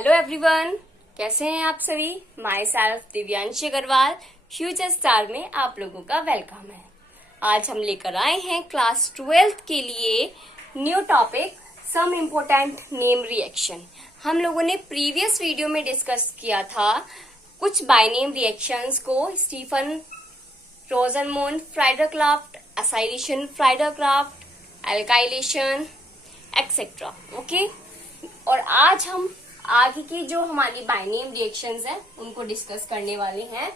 Hello everyone, कैसे हैं आप सभी। Myself Divyanshi Agarwal future star में आप लोगों का वेलकम है। आज हम लेकर आए हैं क्लास 12th के लिए new topic some important name reaction. हम लोगों ने प्रीवियस वीडियो में डिस्कस किया था कुछ बाइनेम रिएक्शंस को, Stephen Rosenmund Friedel Crafts, acylation Friedel Crafts, alkylation et cetera. Okay, और आज हम आगे की जो हमारी बाइनेम रिएक्शंस हैं उनको डिस्कस करने वाले हैं।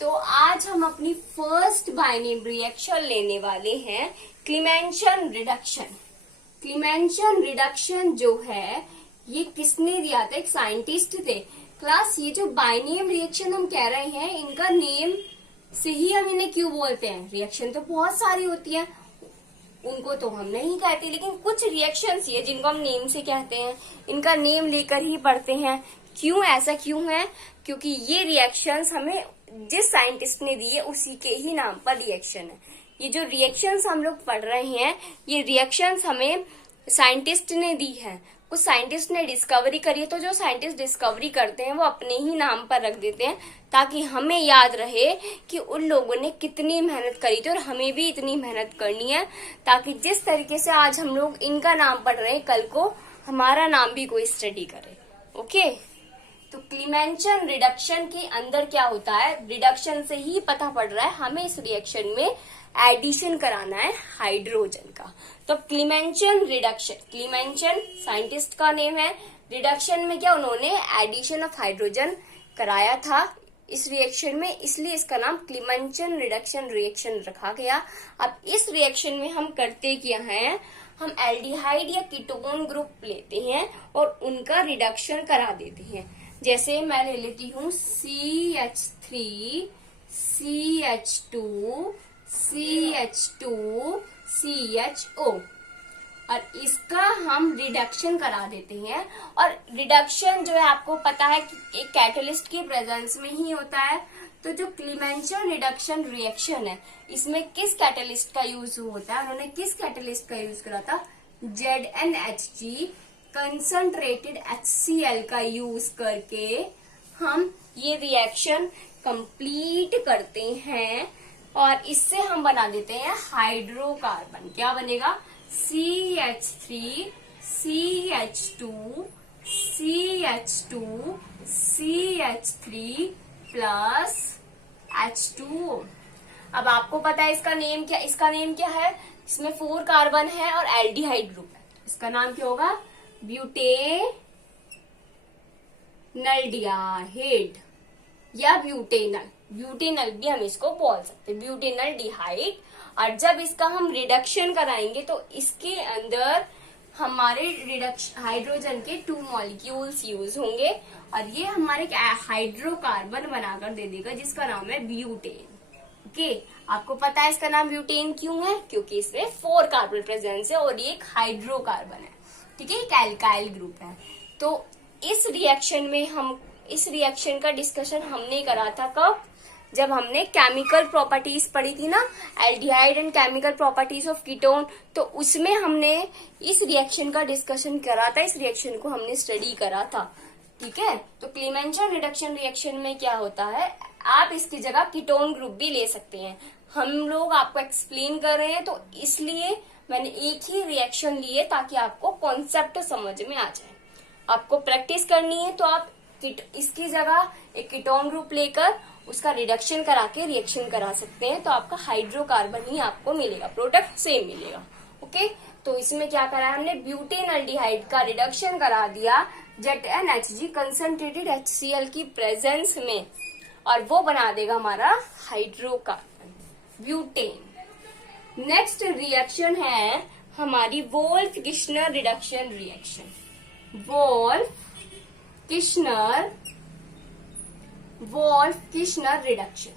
तो आज हम अपनी फर्स्ट बाइनेम रिएक्शन लेने वाले हैं क्लीमेंशन रिडक्शन। क्लीमेंशन रिडक्शन जो है ये किसने दिया था? एक साइंटिस्ट थे। क्लास ये जो बाइनेम रिएक्शन हम कह रहे हैं इनका नेम से ही हम इन्हें क्यों बोलते हैं? रिएक्शन तो बहुत सारी होती है, उनको तो हम नहीं कहते, लेकिन कुछ रिएक्शंस ये जिनको हम नेम से कहते हैं इनका नेम लेकर ही पढ़ते हैं। क्यों, ऐसा क्यों है? क्योंकि ये रिएक्शंस हमें जिस साइंटिस्ट ने दी है उसी के ही नाम पर रिएक्शन है। ये जो रिएक्शंस हम लोग पढ़ रहे हैं ये रिएक्शंस हमें साइंटिस्ट ने दी है। कुछ साइंटिस्ट ने डिस्कवरी करी है, तो जो साइंटिस्ट डिस्कवरी करते हैं वो अपने ही नाम पर रख देते हैं ताकि हमें याद रहे कि उन लोगों ने कितनी मेहनत करी थी और हमें भी इतनी मेहनत करनी है, ताकि जिस तरीके से आज हम लोग इनका नाम पढ़ रहे हैं कल को हमारा नाम भी कोई स्टडी करे। ओके, तो क्लीमेंशन रिडक्शन के अंदर क्या होता है? रिडक्शन से ही पता पड़ रहा है हमें इस रिएक्शन में एडिशन कराना है हाइड्रोजन का। तो क्लीमेंशन रिडक्शन, क्लीमेंशन साइंटिस्ट का नेम है, रिडक्शन में क्या उन्होंने एडिशन ऑफ हाइड्रोजन कराया था इस रिएक्शन में, इसलिए इसका नाम क्लीमेंशन रिडक्शन रिएक्शन रखा गया। अब इस रिएक्शन में हम करते क्या हैं, हम एल्डिहाइड या कीटोन ग्रुप लेते हैं और उनका रिडक्शन करा देते हैं। जैसे मैं ले लेती हूँ CH3 CH2 CH2 CHO और इसका हम रिडक्शन करा देते हैं। और रिडक्शन जो है आपको पता है कि एक कैटलिस्ट की प्रेजेंस में ही होता है। तो जो क्लीमेंशन रिडक्शन रिएक्शन है इसमें किस कैटलिस्ट का यूज होता है? उन्होंने किस कैटलिस्ट का यूज करा था? ZnHg कंसंट्रेटेड HCl का यूज करके हम ये रिएक्शन कंप्लीट करते हैं और इससे हम बना देते हैं हाइड्रोकार्बन। क्या बनेगा? CH3 CH2 CH2 CH3 plus H2O। अब आपको पता है इसका नेम क्या? इसका नेम क्या है? इसमें 4 कार्बन है और एल्डिहाइड ग्रुप है। इसका नाम क्या होगा? ब्यूटेनल डिहाइड या ब्यूटेनल, ब्यूटेनल भी हम इसको बोल सकते हैं, ब्यूटेनल डिहाइड। और जब इसका हम रिडक्शन कराएंगे तो इसके अंदर हमारे रिडक्शन हाइड्रोजन के 2 मॉलिक्यूल्स यूज होंगे और ये हमारे हाइड्रोकार्बन बनाकर दे देगा जिसका नाम है ब्यूटेन। ओके, आपको पता है इसका नाम ब्यूटेन क्यों है? क्योंकि इसमें 4 कार्बन प्रेजेंस है और ये एक हाइड्रोकार्बन है, ठीक है, एक एल्काइल ग्रुप है। तो इस रिएक्शन में हम इस रिएक्शन का डिस्कशन हमने करा था कब? जब हमने केमिकल प्रॉपर्टीज पढ़ी थी ना, aldehyde and chemical properties of ketone, तो उसमें हमने इस रिएक्शन का डिस्कशन करा था, इस रिएक्शन को हमने स्टडी करा था, ठीक है। तो क्लीमेंशन रिडक्शन रिएक्शन में क्या होता है, आप इसकी जगह कीटोन ग्रुप भी ले सकते हैं। हम लोग आपको एक्सप्लेन कर रहे हैं तो इसलिए मैंने एक ही रिएक्शन ली है ताकि आपको कॉन्सेप्ट समझ में आ जाए। आपको प्रैक्टिस करनी है तो आप इसकी जगह एक कीटोन ग्रुप लेकर उसका रिडक्शन करा के रिएक्शन करा सकते हैं, तो आपका हाइड्रोकार्बन ही आपको मिलेगा, प्रोडक्ट सेम मिलेगा। ओके, तो इसमें क्या करा है हमने? ब्यूटेनल्डिहाइड का रिडक्शन करा दिया ZnHg कंसंट्रेटेड HCl की प्रेजेंस में और वो बना देगा हमारा हाइड्रोकार्बन ब्यूटेन। नेक्स्ट रिएक्शन है हमारी Wolff Kishner reduction reaction. Wolff Kishner reduction.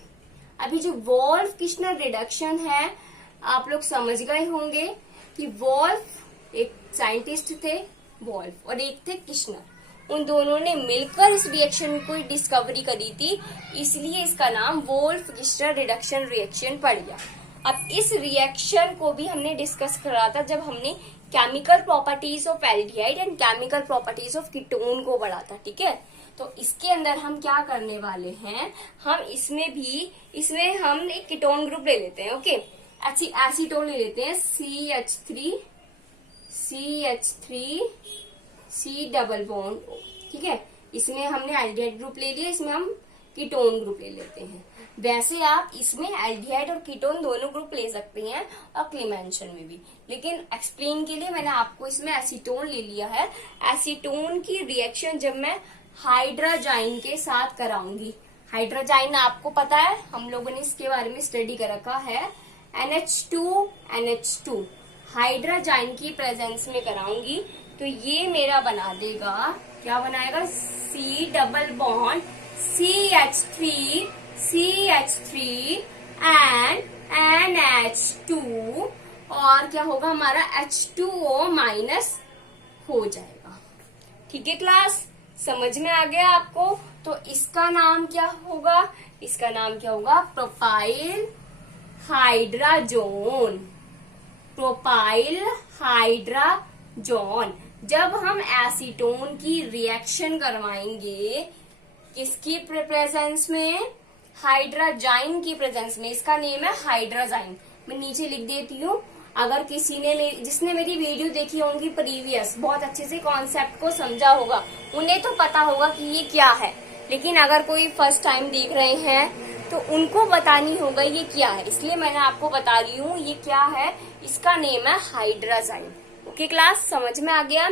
अभी जो वोल्फ किश्नर रिडक्शन है आप लोग समझ गए होंगे कि वोल्फ एक साइंटिस्ट थे, वोल्फ, और एक थे किश्नर। उन दोनों ने मिलकर इस रिएक्शन को डिस्कवरी करी थी, इसलिए इसका नाम वोल्फ किश्नर रिडक्शन रिएक्शन पड़ गया। अब इस रिएक्शन को भी हमने डिस्कस करा था जब हमने chemical properties of aldehyde and chemical properties of ketone को पढ़ा था, ठीक है। तो इसके अंदर हम क्या करने वाले हैं, हम इसमें हम एक कीटोन ग्रुप ले लेते हैं, ओके। एसीटोन ले लेते हैं, CH3 C double bond O, ठीक है। इसमें हमने एल्डिहाइड ग्रुप ले लिया, इसमें हम कीटोन ग्रुप ले लेते हैं। वैसे आप इसमें एल्डिहाइड और कीटोन दोनों ग्रुप ले सकते हैं और क्लेमेंशन में भी, लेकिन एक्सप्लेन के लिए मैंने आपको इसमें एसीटोन ले लिया है। एसीटोन की रिएक्शन जब मैं हाइड्रोजाइन के साथ कराऊंगी, हाइड्रोजाइन आपको पता है, हम लोगों ने इसके बारे में स्टडी कर रखा है। NH2 हाइड्रोजाइन की प्रेजेंस में कराऊंगी तो ये मेरा बना देगा, क्या बनाएगा, C double bond CH3 and NH2, और क्या होगा हमारा H2O माइनस हो जाएगा, ठीक है क्लास, समझ में आ गया आपको। तो इसका नाम क्या होगा, इसका नाम क्या होगा, प्रोपाइल हाइड्राजोन, प्रोपाइल हाइड्राजोन। जब हम एसीटोन की रिएक्शन करवाएंगे किसकी प्रेजेंस में, हाइड्रोजाइन की प्रेजेंस में, इसका नेम है हाइड्रोजाइन। मैं नीचे लिख देती हूँ, अगर किसी ने जिसने मेरी वीडियो देखी होगी प्रीवियस, बहुत अच्छे से कॉन्सेप्ट को समझा होगा, उन्हें तो पता होगा कि ये क्या है, लेकिन अगर कोई फर्स्ट टाइम देख रहे हैं तो उनको बतानी होगा ये क्या है, इसलिए मैंने आपको बता रही हूँ ये क्या है। इसका नेम है हाइड्रोजाइन, ओके क्लास, समझ में आ गया।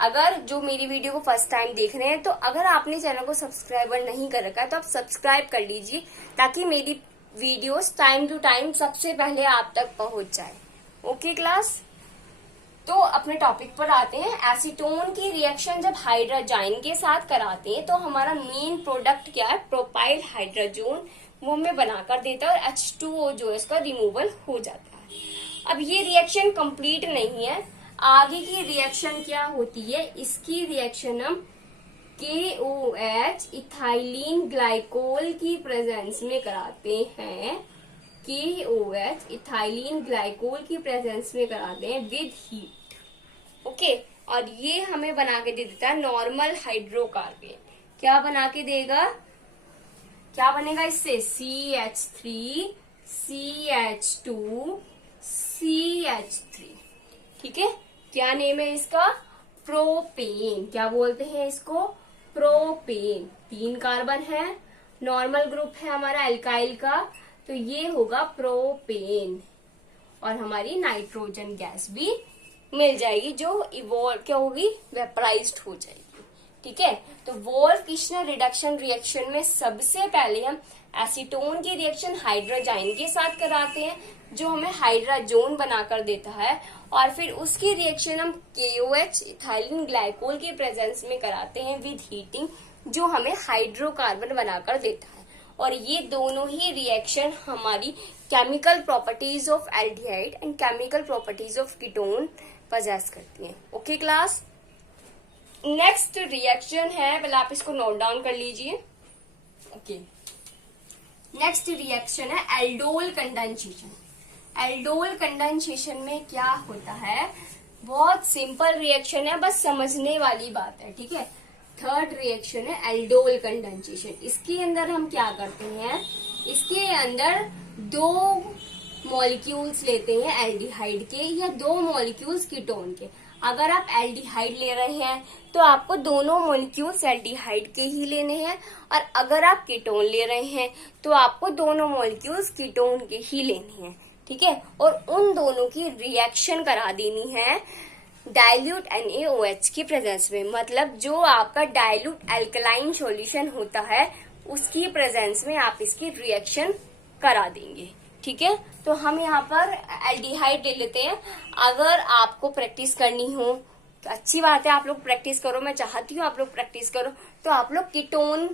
अगर जो मेरी वीडियो को फर्स्ट टाइम देख रहे हैं तो अगर आपने चैनल को सब्सक्राइबर नहीं कर रखा है तो आप सब्सक्राइब कर लीजिए, ताकि मेरी वीडियोस टाइम टू टाइम सबसे पहले आप तक पहुंच जाए, ओके क्लास। तो अपने टॉपिक पर आते हैं। एसीटोन की रिएक्शन जब हाइड्रोजाइन के साथ कराते हैं तो हमारा मेन प्रोडक्ट क्या है, प्रोपाइल हाइड्रोजोन, वो हमें बनाकर देता है और H2O जो है इसका रिमूवल हो जाता है। अब ये रिएक्शन कंप्लीट नहीं है, आगे की रिएक्शन क्या होती है, इसकी रिएक्शन हम KOH इथाइलिन ग्लाइकोल की प्रेजेंस में कराते हैं, KOH इथाइलिन ग्लाइकोल की प्रेजेंस में कराते हैं विद हीट, ओके। और ये हमें बना के दे देता है नॉर्मल हाइड्रोकार्बन। क्या बना के देगा, क्या बनेगा इससे, CH3 CH2 CH3, ठीक है। क्या नेम है इसका, प्रोपेन, क्या बोलते हैं इसको, प्रोपेन। 3 कार्बन है, नॉर्मल ग्रुप है हमारा एल्काइल का, तो ये होगा प्रोपेन, और हमारी नाइट्रोजन गैस भी मिल जाएगी जो इवॉल्व क्या होगी, वेपराइज्ड हो जाएगी, ठीक है। तो वोल्फ-किश्नर रिडक्शन रिएक्शन में सबसे पहले हम एसीटोन की रिएक्शन हाइड्रोजाइन के साथ कराते हैं जो हमें हाइड्राजोन बनाकर देता है, और फिर उसकी रिएक्शन हम KOH इथाइलिन ग्लाइकोल की प्रेजेंस में कराते हैं विद हीटिंग, जो हमें हाइड्रोकार्बन बनाकर देता है। और ये दोनों ही रिएक्शन हमारी chemical properties of aldehyde and chemical properties of ketone possess करती हैं, ओके क्लास। नेक्स्ट रिएक्शन है, पहले आप इसको नोट डाउन कर लीजिए, ओके। नेक्स्ट रिएक्शन है एल्डोल कंडेंसेशन। एल्डोल कंडेंसेशन में क्या होता है, बहुत सिंपल रिएक्शन है, बस समझने वाली बात है, ठीक है। थर्ड रिएक्शन है एल्डोल कंडेंसेशन। इसके अंदर हम क्या करते हैं, इसके अंदर 2 मॉलिक्यूल्स लेते हैं एल्डिहाइड के या 2 मॉलिक्यूल्स कीटोन के। अगर आप एल्डिहाइड ले रहे हैं तो आपको दोनों मॉलिक्यूल्स एल्डिहाइड के ही लेने हैं, और अगर आप कीटोन ले रहे हैं तो आपको दोनों मॉलिक्यूल्स कीटोन के ही लेने हैं, ठीक है। और उन दोनों की रिएक्शन करा देनी है डाइल्यूट NaOH की प्रेजेंस में, मतलब जो आपका डाइल्यूट एल्कलाइन सॉल्यूशन होता है उसकी प्रेजेंस में आप इसकी रिएक्शन करा देंगे, ठीक है। तो हम यहाँ पर एल्डिहाइड ले लेते हैं। अगर आपको प्रैक्टिस करनी हो तो अच्छी बात है, आप लोग प्रैक्टिस करो, मैं चाहती हूँ आप लोग प्रैक्टिस करो। तो आप लोग कीटोन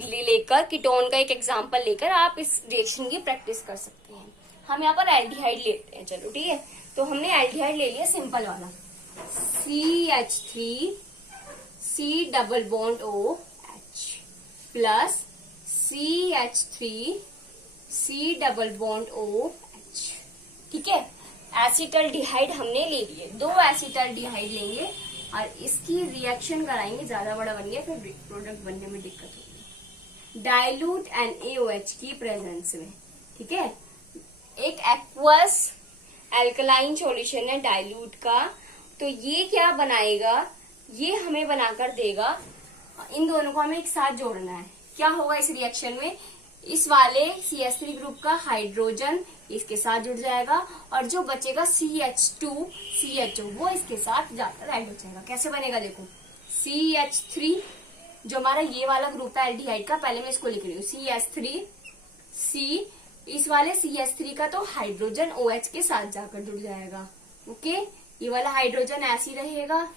लेकर, कीटोन का एक एग्जांपल लेकर आप इस रिएक्शन की प्रैक्टिस कर सकते हैं। हम यहाँ पर एल्डिहाइड लेते हैं, चलो ठीक है। तो हमने एल्डिहाइड ले लिया सिंपल वाला, CH3 C double bond OH plus CH3 C double bond OH, ठीक है। एसिटल्डिहाइड हमने ले लिए, 2 एसिटल्डिहाइड लेंगे और इसकी रिएक्शन कराएंगे, ज्यादा बड़ा बन गया फिर प्रोडक्ट बनने में दिक्कत होगी, डाइल्यूट NaOH की प्रेजेंस में। ठीक है, एक एक्वस एल्कलाइन सॉल्यूशन है डाइल्यूट का, तो ये क्या बनाएगा, ये हमें बनाकर देगा, इन दोनों को हमें एक साथ जोड़ना है। क्या होगा इस रिएक्शन में, इस वाले CH3 ग्रुप का हाइड्रोजन इसके साथ जुड़ जाएगा और जो बचेगा CH2CHO वो इसके साथ जाकर ऐड हो जाएगा। कैसे बनेगा देखो, CH3 जो हमारा ये वाला ग्रुप है एल्डिहाइड का, पहले मैं इसको लिख रही हूँ, CH3C, इस वाले CH3 का तो हाइड्रोजन OH के साथ जाकर जुड़ जाएगा। ओके, ये वाला हाइड्रोजन ऐसे ही रहेगा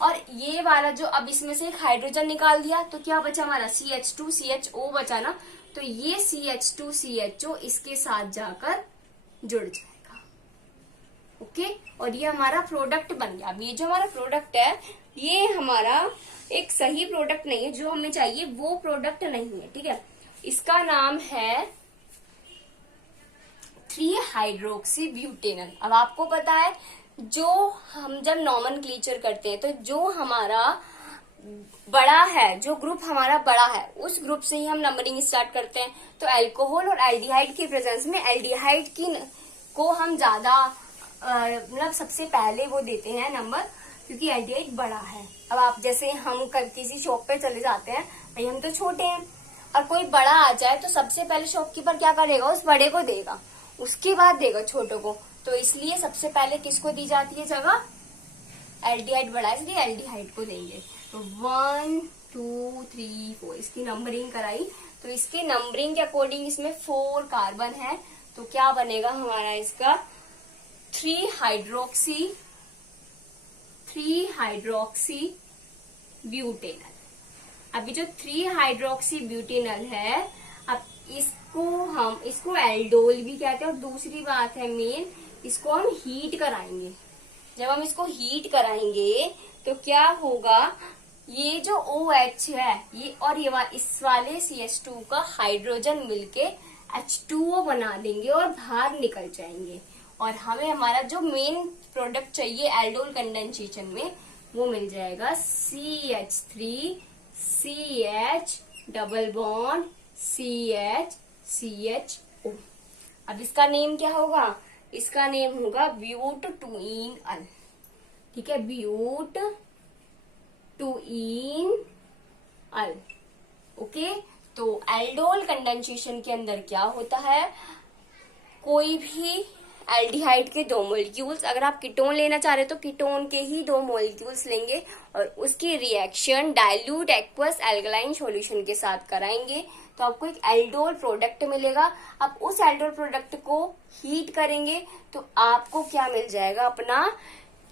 और ये वाला जो, अब इसमें से एक हाइड्रोजन निकाल दिया तो क्या बचा हमारा CH2CHO बचा ना, तो ये CH2CHO इसके साथ जाकर जुड़ जाएगा। ओके, और ये हमारा प्रोडक्ट बन गया। अब ये जो हमारा प्रोडक्ट है ये हमारा एक सही प्रोडक्ट नहीं है, जो हमें चाहिए वो प्रोडक्ट नहीं है। ठीक है, इसका नाम है 3-हाइड्रोक्सी-ब्यूटेनॉल। अब आपको पता है जो हम जब नॉमेनक्लेचर करते हैं तो जो हमारा बड़ा है, जो ग्रुप हमारा बड़ा है उस ग्रुप से ही हम नंबरिंग स्टार्ट करते हैं। तो अल्कोहल और एल्डिहाइड की प्रेजेंस में एल्डिहाइड की को हम ज्यादा मतलब सबसे पहले वो देते हैं नंबर, क्योंकि एल्डिहाइड बड़ा है। अब आप जैसे हम किसी शॉप पे चले जाते हैं, भाई हम तो छोटे हैं और कोई बड़ा आ जाए तो सबसे पहले शॉपकीपर क्या करेगा, उस बड़े को देगा, उसके बाद देगा छोटों को। तो इसलिए सबसे पहले किसको दी जाती है जगह, एल्डिहाइड बड़ा है इसलिए एल्डिहाइड को देंगे। तो 1 2 3 4 इसकी नंबरिंग कराई, तो इसके नंबरिंग के अकॉर्डिंग इसमें 4 कार्बन है, तो क्या बनेगा हमारा इसका 3-हाइड्रोक्सी ब्यूटेनॉल। अभी जो 3-हाइड्रोक्सी-ब्यूटेनॉल है, अब इसको एल्डोल भी कहते हैं। और दूसरी बात है मेन, इसको हम हीट कराएंगे। जब हम इसको हीट कराएंगे तो क्या होगा, ये जो OH है ये और ये इस वाले CH2 का हाइड्रोजन मिलके H2O बना देंगे और बाहर निकल जाएंगे और हमें हमारा जो मेन प्रोडक्ट चाहिए एल्डोल कंडेंसेशन में वो मिल जाएगा CH3CH डबल बॉन्ड CH अब इसका नेम क्या होगा, इसका नेम होगा ब्यूट-2-ईन-अल। ठीक है, ब्यूट-2-ईन-अल। ओके, तो एल्डोल कंडेंसेशन के अंदर क्या होता है, कोई भी एल्डिहाइड के 2 मॉलिक्यूल्स, अगर आप कीटोन लेना चाह रहे हो तो कीटोन के ही 2 मॉलिक्यूल्स लेंगे और उसकी reaction dilute aqueous alkaline solution के साथ कराएंगे तो आपको एक एल्डोल प्रोडक्ट मिलेगा। अब उस एल्डोल प्रोडक्ट को हीट करेंगे तो आपको क्या मिल जाएगा, अपना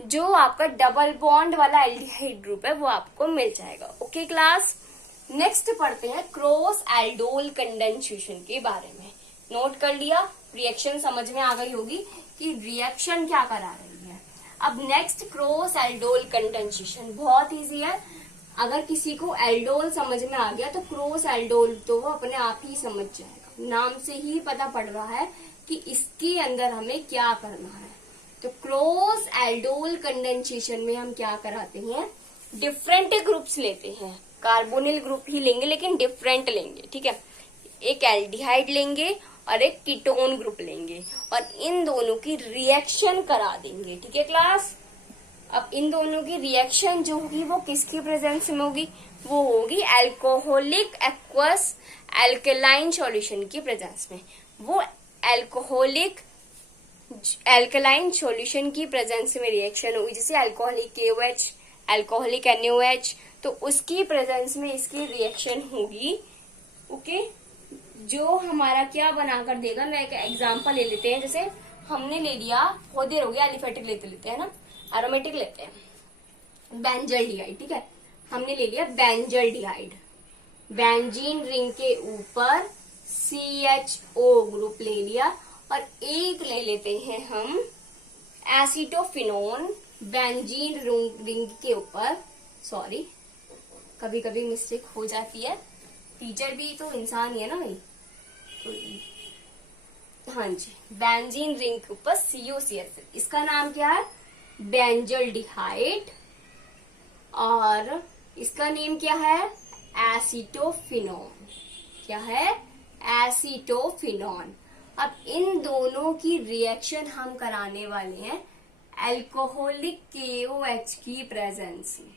जो आपका डबल बॉन्ड वाला एल्डिहाइड ग्रुप है वो आपको मिल जाएगा। ओके क्लास, नेक्स्ट पढ़ते हैं क्रॉस एल्डोल कंडेंसेशन के बारे में। नोट कर लिया, रिएक्शन समझ में आ गई होगी कि रिएक्शन क्या करा रही है। अब नेक्स्ट क्रॉस एल्डोल कंडेंसेशन बहुत इजी है। अगर किसी को एल्डोल समझ में आ गया तो क्रॉस एल्डोल तो वो अपने आप ही समझ जाएगा, नाम से ही पता पड़ रहा है कि इसके अंदर हमें क्या करना है। तो क्रॉस एल्डोल कंडेंसेशन में हम क्या कराते हैं, डिफरेंट ग्रुप्स लेते हैं, कार्बोनिल ग्रुप ही लेंगे लेकिन डिफरेंट लेंगे। ठीक है, एक एल्डिहाइड लेंगे और एक कीटोन ग्रुप लेंगे और इन दोनों की रिएक्शन करा देंगे। ठीक है क्लास, अब इन दोनों की रिएक्शन जो होगी वो किसकी प्रेजेंस में होगी, वो होगी अल्कोहलिक एक्वस एल्कलाइन सॉल्यूशन की प्रेजेंस में। वो अल्कोहलिक एल्कलाइन सॉल्यूशन की प्रेजेंस में रिएक्शन होगी, जैसे अल्कोहलिक KOH, अल्कोहलिक NaOH, तो उसकी प्रेजेंस में इसकी रिएक्शन होगी। ओके, जो हमारा क्या बनाकर देगा, मैं एक एग्जांपल ले लेते हैं, जैसे हमने ले लिया, बहुत देर हो गया, एलिफेटिक लेते हैं ना, एरोमेटिक लेते हैं, बेंजल्डिहाइड। ठीक है, हमने ले लिया बेंजल्डिहाइड, बेंजीन रिंग के ऊपर CHO ग्रुप ले लिया और एक ले लेते हैं हम एसीटोफिनोन, बेंजीन रिंग के ऊपर, सॉरी कभी कभी मिस्टेक हो जाती है, टीचर भी तो इंसान ही है ना भाई, तो हाँ जी, बेंजीन रिंग के ऊपर CuCl। इसका नाम क्या है? बेंजल्डिहाइड। और इसका नेम क्या है? एसीटोफिनोन। क्या है? एसीटोफिनोन। अब इन दोनों की रिएक्शन हम कराने वाले हैं अल्कोहलिक KOH की प्रेजेंस में।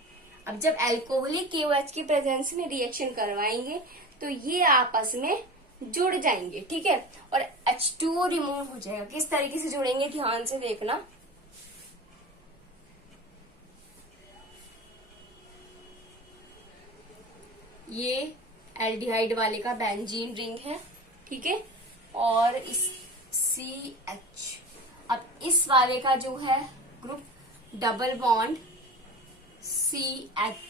अब जब अल्कोहलिक KOH की प्रेजेंस में रिएक्शन करवाएंगे तो ये आपस में जुड़ जाएंगे, ठीक है, और H2O रिमूव हो जाएगा। किस तरीके से जुड़ेंगे ध्यान से देखना। ये एल्डिहाइड वाले का बेंजीन रिंग है, ठीक है, और इस CH। अब इस वाले का जो है group double bond CH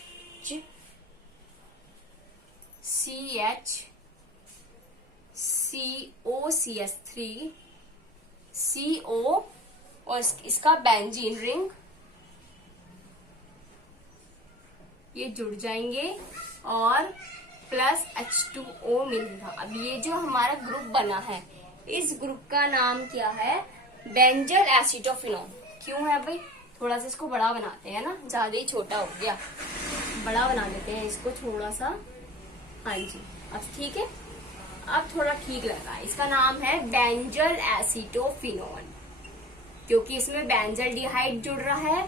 COCH3 CO और इसका बेंजीन रिंग, ये जुड़ जाएंगे और प्लस H2O मिलेगा। अब ये जो हमारा ग्रुप बना है, इस ग्रुप का नाम क्या है? Benzyl acetophenone. क्यों है भाई? थोड़ा सा इसको बड़ा बनाते हैं ना, ज्यादा ही छोटा हो गया, बड़ा बना देते हैं इसको थोड़ा सा। हाँ जी, अब ठीक है, अब थोड़ा ठीक लग रहा है। इसका नाम है बेंजल एसीटोफिनोन, क्योंकि इसमें बेंजल्डिहाइड जुड़ रहा है,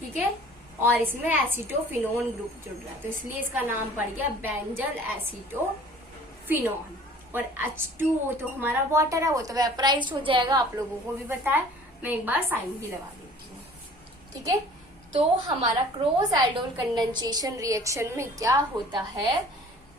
ठीक है, और इसमें एसीटोफिनोन ग्रुप जुड़ रहा है, तो इसलिए इसका नाम पड़ गया बेंजल एसीटोफिनोन। और H2O तो हमारा वाटर है, वो तो वेपराइज हो जाएगा, आप लोगों को भी पता है। मैं एक बार साइन भी लगा देती हूँ, ठीक है। तो हमारा क्रॉस एल्डोल कंडेंसेशन रिएक्शन में क्या होता है?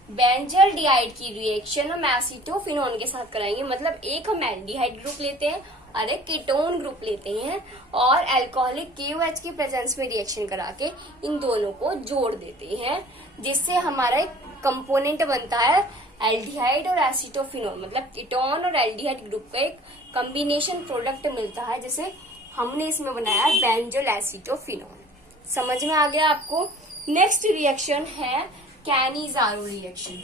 बेंजल्डिहाइड की रिएक्शन हम एसीटोफिनोन के साथ कराएंगे। मतलब एक हम एल्डिहाइड ग्रुप लेते हैं और एक कीटोन ग्रुप लेते हैं और अल्कोहलिक KOH की प्रेजेंस में रिएक्शन करा के इन दोनों को जोड़ देते हैं, जिससे हमारा एक कंपोनेंट बनता है एल्डिहाइड और एसीटोफिनोन। मतलब कीटोन और एल्डिहाइड ग्रुप का एक कॉम्बिनेशन प्रोडक्ट मिलता है, जैसे हमने इसमें बनाया बेंजल एसीटोफिनोन। समझ में आ गया आपको? नेक्स्ट रिएक्शन है कैनिजारो रिएक्शन।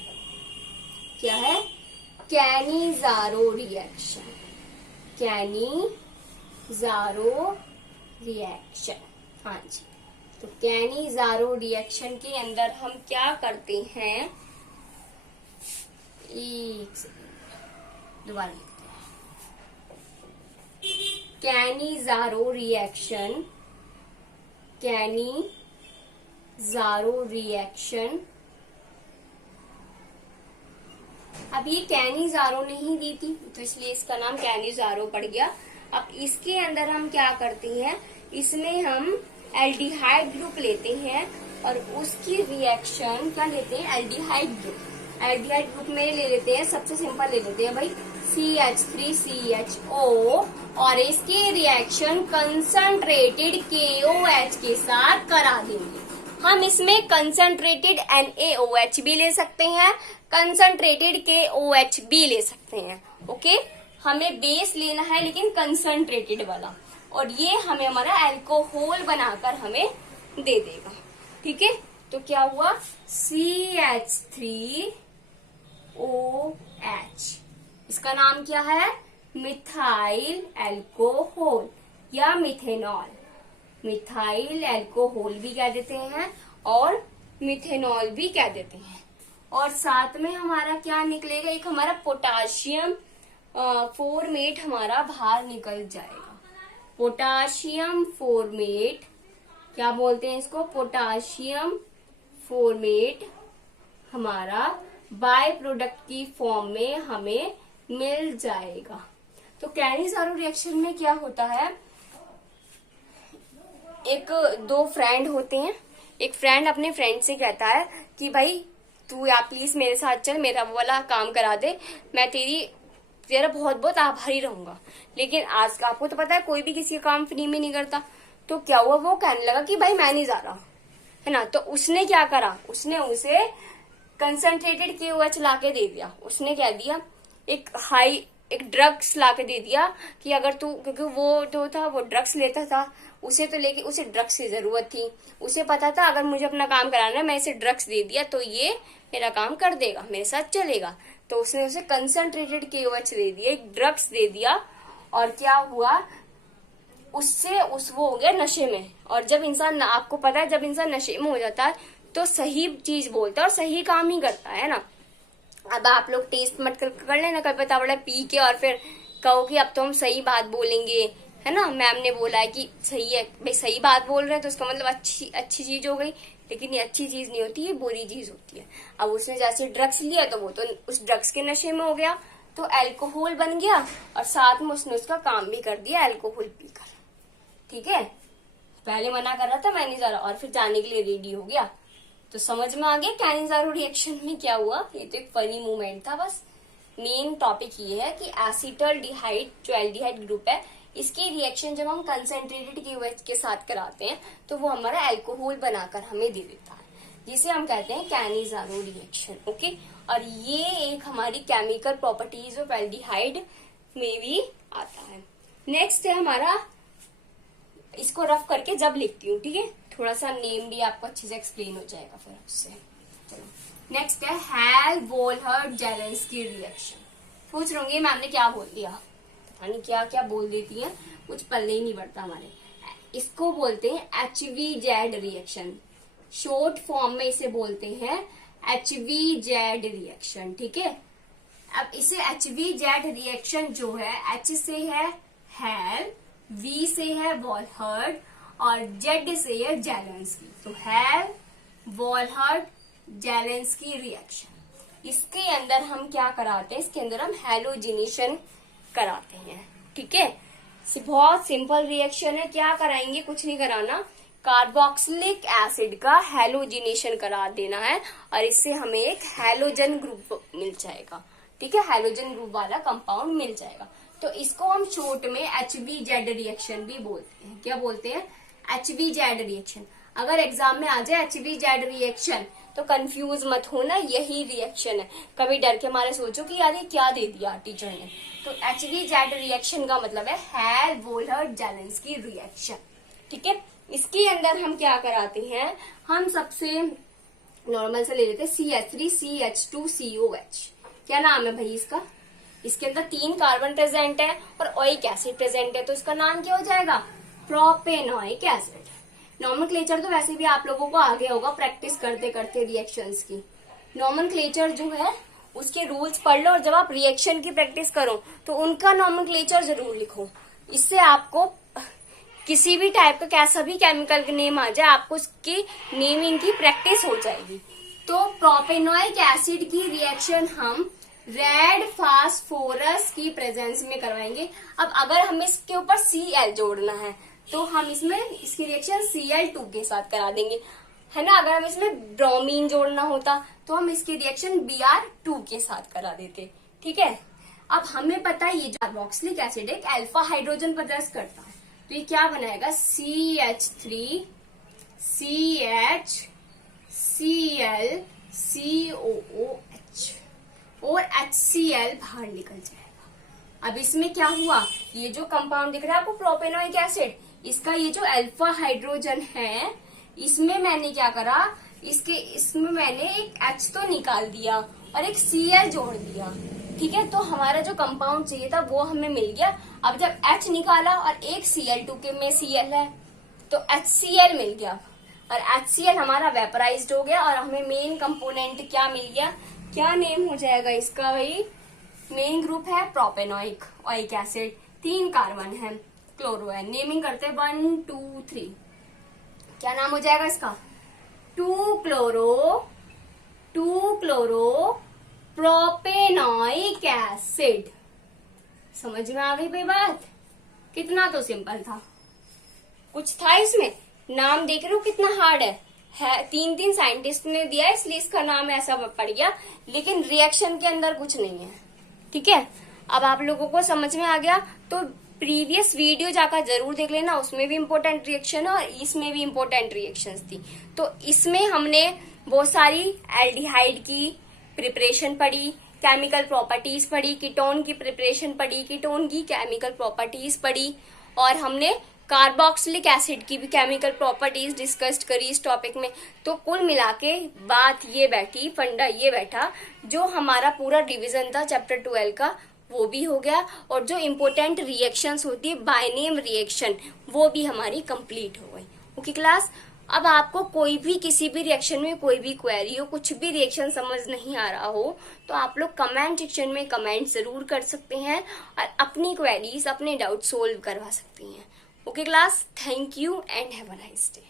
क्या है? Cannizzaro reaction. कैनिजारो रिएक्शन, हाँ जी। तो कैनिजारो रिएक्शन के अंदर हम क्या करते हैं? एक सेकंड, दोबारा लिखते हैं। Cannizzaro reaction, Cannizzaro reaction. अब ये कैनिजारो नहीं दी थी, तो इसलिए इसका नाम कैनिजारो पड़ गया। अब इसके अंदर हम क्या करते हैं? इसमें हम एल्डिहाइड ग्रुप लेते हैं और उसकी रिएक्शन क्या लेते हैं? Aldehyde group. एल्डिहाइड ग्रुप में ले लेते हैं, सबसे सिंपल ले लेते हैं भाई CH3CHO, और इसकी रिएक्शन कंसंट्रेटेड KOH के साथ करा देंगे। हम इसमें कंसंट्रेटेड NaOH भी ले सकते हैं, कंसंट्रेटेड KOH भी ले सकते हैं। ओके, हमें बेस लेना है लेकिन कंसंट्रेटेड वाला, और ये हमें हमारा अल्कोहल बनाकर हमें दे देगा, ठीक है। तो क्या हुआ? CH3OH। इसका नाम क्या है? मिथाइल अल्कोहल या मिथेनॉल। मिथाइल अल्कोहल भी कह देते हैं और मिथेनॉल भी कह देते हैं। और साथ में हमारा क्या निकलेगा? एक हमारा पोटाशियम फॉर्मेट हमारा बाहर निकल जाएगा। पोटाशियम फॉर्मेट, क्या बोलते हैं इसको? पोटाशियम फॉर्मेट हमारा बाय प्रोडक्ट की फॉर्म में हमें मिल जाएगा। तो कैनिजारो रिएक्शन में क्या होता है? एक दो फ्रेंड होते हैं, एक फ्रेंड अपने फ्रेंड से कहता है कि भाई तू या प्लीज मेरे साथ चल, मेरा वो वाला काम करा दे, मैं तेरा बहुत बहुत आभारी रहूंगा। लेकिन आज आपको तो पता है कोई भी किसी का काम फ्री में नहीं करता। तो क्या हुआ? वो कहने लगा कि भाई मैं नहीं जा रहा, है ना। तो उसने क्या करा? उसने उसे कंसंट्रेटेड KOH ला के दे दिया। उसने क्या दिया? एक ड्रग्स ला के दे दिया कि अगर तू, क्योंकि वो जो था वो ड्रग्स लेता था उसे तो लेके उसे ड्रग्स की जरूरत थी, उसे पता था अगर मुझे अपना काम कराना है मैं इसे ड्रग्स दे दिया तो ये मेरा काम कर देगा, मेरे साथ चलेगा। तो उसने उसे कंसंट्रेटेड KOH दे दिया, एक ड्रग्स दे दिया। और क्या हुआ, उससे वो हो गया नशे में। और जब इंसान, आपको पता है जब इंसान नशे में हो जाता है तो सही चीज बोलता है और सही काम ही करता है ना। अब आप लोग टेस्ट मत कर लेना, कभी पता पड़ा पी के और फिर कहो कि अब तो हम सही बात बोलेंगे, है ना, मैम ने बोला है कि सही है, भाई सही बात बोल रहे हैं तो उसका मतलब अच्छी चीज हो गई, लेकिन ये अच्छी चीज नहीं होती, ये बुरी चीज होती है। अब उसने जैसे ड्रग्स लिया तो वो तो उस ड्रग्स के नशे में हो गया, तो अल्कोहल बन गया और साथ में उसने उसका काम भी कर दिया अल्कोहल पीकर। ठीक है, पहले मना कर रहा था मैं नहीं जा रहा और फिर जाने के लिए रेडी हो गया। तो समझ में आ गया कैनिज़ारो रिएक्शन में क्या हुआ। ये तो एक फनी मोमेंट था बस। मेन टॉपिक ये है कि एसिटल्डिहाइड जो एल्डिहाइड ग्रुप है, इसकी रिएक्शन जब हम कंसंट्रेटेड KOH के साथ कराते हैं तो वो हमारा अल्कोहल बनाकर हमें दे देता है, जिसे हम कहते हैं कैनिज़ारो रिएक्शन। ओके, और ये एक हमारी केमिकल प्रॉपर्टीज ऑफ एल्डिहाइड में भी आता है। नेक्स्ट है हमारा, इसको रफ करके जब लिखती हूँ, ठीक है, थोड़ा सा नेम भी आपको अच्छे से एक्सप्लेन हो जाएगा फिर उससे। चलो नेक्स्ट है हेल-वोल्हर-जेलेंस्की रिएक्शन। पूछ लूंगी मैम ने क्या बोल दिया, पता नहीं क्या क्या बोल देती है, कुछ पल्ले ही नहीं बढ़ता हमारे। इसको बोलते हैं HVZ रिएक्शन, शॉर्ट फॉर्म में इसे बोलते हैं HVZ रिएक्शन। ठीक है, अब इसे HVZ रिएक्शन जो है, H से है हेल, V से है वोल्हर्ड और Z से है जेलेंस्की। तो हेल वोल्हर्ड जेलेंस्की रिएक्शन, इसके अंदर हम क्या कराते हैं, इसके अंदर हम हैलोजिनेशन कराते हैं। ठीक है, बहुत सिंपल रिएक्शन है, क्या कराएंगे, कुछ नहीं कराना, कार्बोक्सिलिक एसिड का हैलोजिनेशन करा देना है और इससे हमें एक हैलोजन ग्रुप मिल जाएगा। ठीक है, हैलोजन ग्रुप वाला कंपाउंड मिल जाएगा। तो इसको हम शॉर्ट में HVZ रिएक्शन भी बोलते हैं। क्या बोलते हैं, HVZ रिएक्शन। अगर एग्जाम में आ जाए HVZ रिएक्शन तो कंफ्यूज मत होना, यही रिएक्शन है। कभी डर के मारे सोचो कि यार ये क्या दे दिया टीचर ने, तो HVZ रिएक्शन का मतलब है हेल-वोल्हर-जेलेंस्की रिएक्शन। ठीक है, इसके अंदर हम क्या कराते हैं, हम सबसे नॉर्मल से ले लेते हैं CH3CH2COH। क्या नाम है भाई इसका, इसके अंदर 3 कार्बन प्रेजेंट है और ओइक एसिड प्रेजेंट है, तो इसका नाम क्या हो जाएगा, प्रोपेनोइक एसिड। नॉमेनक्लेचर तो वैसे भी आप लोगों को आगे होगा प्रैक्टिस करते करते रिएक्शंस की। नॉमेनक्लेचर जो है उसके रूल्स पढ़ लो और जब आप रिएक्शन की प्रैक्टिस करो तो उनका नॉमेनक्लेचर जरूर लिखो। इससे आपको किसी भी टाइप का कैसा भी केमिकल का नेम आ जाए, आपको उसकी नेमिंग की प्रैक्टिस हो जाएगी। तो प्रोपेनोइक एसिड की रिएक्शन हम रेड फास्फोरस की प्रेजेंस में करवाएंगे। अब अगर हमें इसके ऊपर Cl जोड़ना है तो हम इसमें इसकी रिएक्शन Cl2 के साथ करा देंगे, है ना। अगर हम इसमें ब्रोमीन जोड़ना होता तो हम इसकी रिएक्शन Br2 के साथ करा देते। ठीक है, अब हमें पता है ये जो कार्बोक्सिलिक एसिड एक अल्फा हाइड्रोजन प्रोड्यूस करता है, तो ये क्या बनाएगा, CH3CHClCOOH और HCl बाहर निकल जाएगा। अब इसमें क्या हुआ, ये जो कंपाउंड दिख रहा है आपको प्रोपेनोइक एसिड, इसका ये जो अल्फा हाइड्रोजन है, इसमें मैंने क्या करा, इसमें मैंने एक H तो निकाल दिया और एक Cl जोड़ दिया। ठीक है, तो हमारा जो कंपाउंड चाहिए था वो हमें मिल गया। अब जब H निकाला और एक Cl2 के में Cl है तो HCl मिल गया और HCl हमारा वेपराइज्ड हो गया और हमें मेन कंपोनेंट क्या मिल गया, क्या नेम हो जाएगा इसका भाई, मेन ग्रुप है प्रोपेनोइक ओइक एसिड, 3 कार्बन है, क्लोरो है। नेमिंग करते हैं 1 2 3, क्या नाम हो जाएगा इसका, 2 क्लोरो प्रोपेनोइक एसिड। समझ में आ गई भाई बात, कितना तो सिंपल था, कुछ था इसमें, नाम देख रहे हो कितना हार्ड है 3 साइंटिस्ट ने दिया है इसलिए इसका नाम ऐसा पड़ गया, लेकिन रिएक्शन के अंदर कुछ नहीं है। ठीक है, अब आप लोगों को समझ में आ गया तो प्रीवियस वीडियो जाकर जरूर देख लेना, उसमें भी इम्पोर्टेंट रिएक्शन है और इसमें भी इम्पोर्टेंट रिएक्शंस थी। तो इसमें हमने बहुत सारी एल्डिहाइड की प्रिपरेशन पढ़ी, केमिकल प्रॉपर्टीज पढ़ी, कीटोन की प्रिपरेशन पढ़ी, कीटोन की केमिकल प्रॉपर्टीज पढ़ी और हमने कार्बोक्सिलिक एसिड की भी केमिकल प्रॉपर्टीज डिस्कस्ड करी इस टॉपिक में। तो कुल मिला के बात ये बैठी, फंडा ये बैठा, जो हमारा पूरा डिवीजन था चैप्टर 12 का वो भी हो गया, और जो इम्पोर्टेंट रिएक्शंस होती है बाय नेम रिएक्शन वो भी हमारी कंप्लीट हो गई। ओके क्लास, अब आपको कोई भी किसी भी रिएक्शन में कोई भी क्वेरी हो, कुछ भी रिएक्शन समझ नहीं आ रहा हो, तो आप लोग कमेंट सेक्शन में कमेंट जरूर कर सकते हैं और अपनी क्वेरीज, अपने डाउट सोल्व करवा सकती हैं। Okay class, thank you and have a nice day.